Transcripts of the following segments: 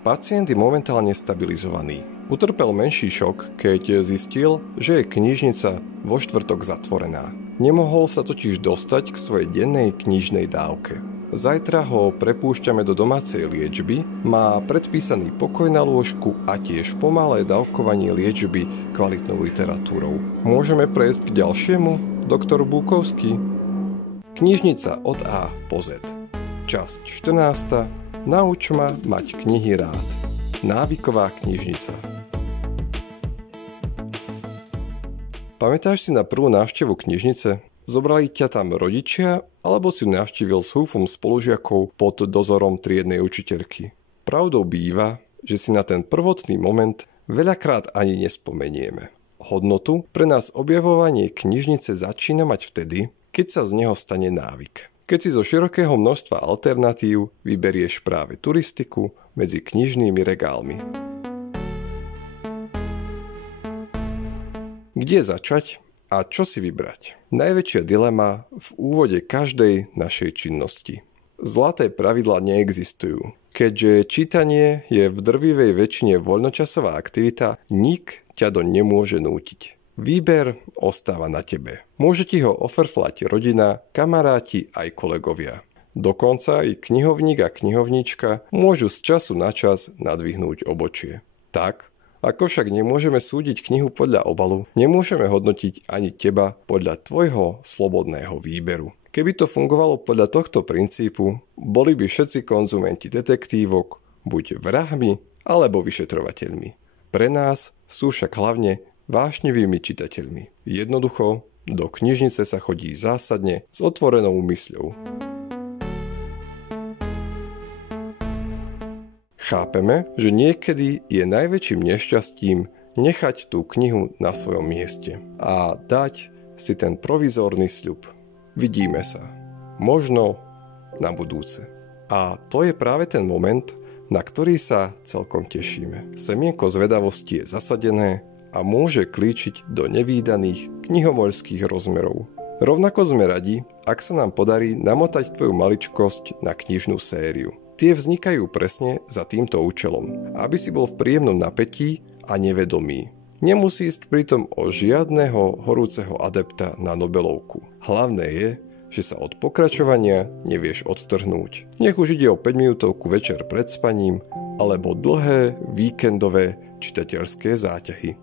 Pacient je momentálne stabilizovaný. Utrpel menší šok, keď zistil, že je knižnica vo štvrtok zatvorená. Nemohol sa totiž dostať k svojej dennej knižnej dávke. Zajtra ho prepúšťame do domácej liečby, má predpísaný pokoj na lôžku a tiež pomalé dávkovanie liečby kvalitnou literatúrou. Môžeme prejsť k ďalšiemu, doktor Búkovský. Knižnica od A po Z. Časť 14. Nauč ma mať knihy rád. Návyková knižnica. Pamätáš si na prvú návštevu knižnice? Zobrali ťa tam rodičia, alebo si ju navštívil s húfom spolužiakov pod dozorom triednej učiteľky? Pravdou býva, že si na ten prvotný moment veľakrát ani nespomenieme. Hodnotu pre nás objavovanie knižnice začína mať vtedy, keď sa z neho stane návyk. Keď si zo širokého množstva alternatív vyberieš práve turistiku medzi knižnými regálmi. Kde začať a čo si vybrať? Najväčšia dilema v úvode každej našej činnosti. Zlaté pravidlá neexistujú. Keďže čítanie je v drvivej väčšine voľnočasová aktivita, nik ťa to nemôže nútiť. Výber ostáva na tebe. Môže ti ho ofrflať rodina, kamaráti aj kolegovia. Dokonca i knihovník a knihovníčka môžu z času na čas nadvihnúť obočie. Tak, ako však nemôžeme súdiť knihu podľa obalu, nemôžeme hodnotiť ani teba podľa tvojho slobodného výberu. Keby to fungovalo podľa tohto princípu, boli by všetci konzumenti detektívok buď vrahmi alebo vyšetrovateľmi. Pre nás sú však hlavne vášnivými čitateľmi. Jednoducho, do knižnice sa chodí zásadne s otvorenou mysľou. Chápeme, že niekedy je najväčším nešťastím nechať tú knihu na svojom mieste a dať si ten provizórny sľub. Vidíme sa. Možno na budúce. A to je práve ten moment, na ktorý sa celkom tešíme. Semienko zvedavosti je zasadené a môže klíčiť do nevídaných knihomoľských rozmerov. Rovnako sme radi, ak sa nám podarí namotať tvoju maličkosť na knižnú sériu. Tie vznikajú presne za týmto účelom, aby si bol v príjemnom napätí a nevedomí. Nemusí ísť pritom o žiadneho horúceho adepta na Nobelovku. Hlavné je, že sa od pokračovania nevieš odtrhnúť. Nech už ide o 5-minútovku večer pred spaním, alebo dlhé víkendové čitateľské záťahy.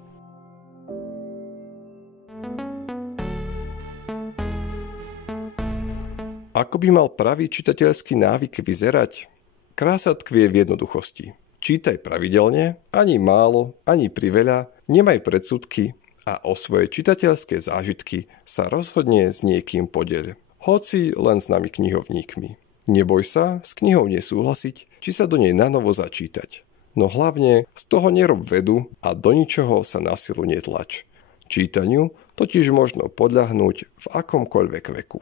Ako by mal pravý čitateľský návyk vyzerať? Krása tkvie v jednoduchosti. Čítaj pravidelne, ani málo, ani priveľa, nemaj predsudky a o svoje čitateľské zážitky sa rozhodne s niekým podeľ. Hoci len s nami knihovníkmi. Neboj sa s knihou nesúhlasiť, či sa do nej nanovo začítať. No hlavne z toho nerob vedu a do ničoho sa na silu netlač. Čítaniu totiž možno podľahnúť v akomkoľvek veku.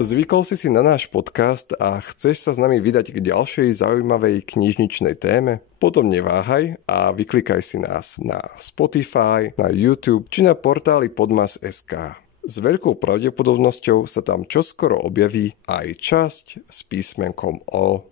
Zvykol si na náš podcast a chceš sa s nami vydať k ďalšej zaujímavej knižničnej téme? Potom neváhaj a vyklikaj si nás na Spotify, na YouTube či na portáli podmas.sk. S veľkou pravdepodobnosťou sa tam čoskoro objaví aj časť s písmenkom O.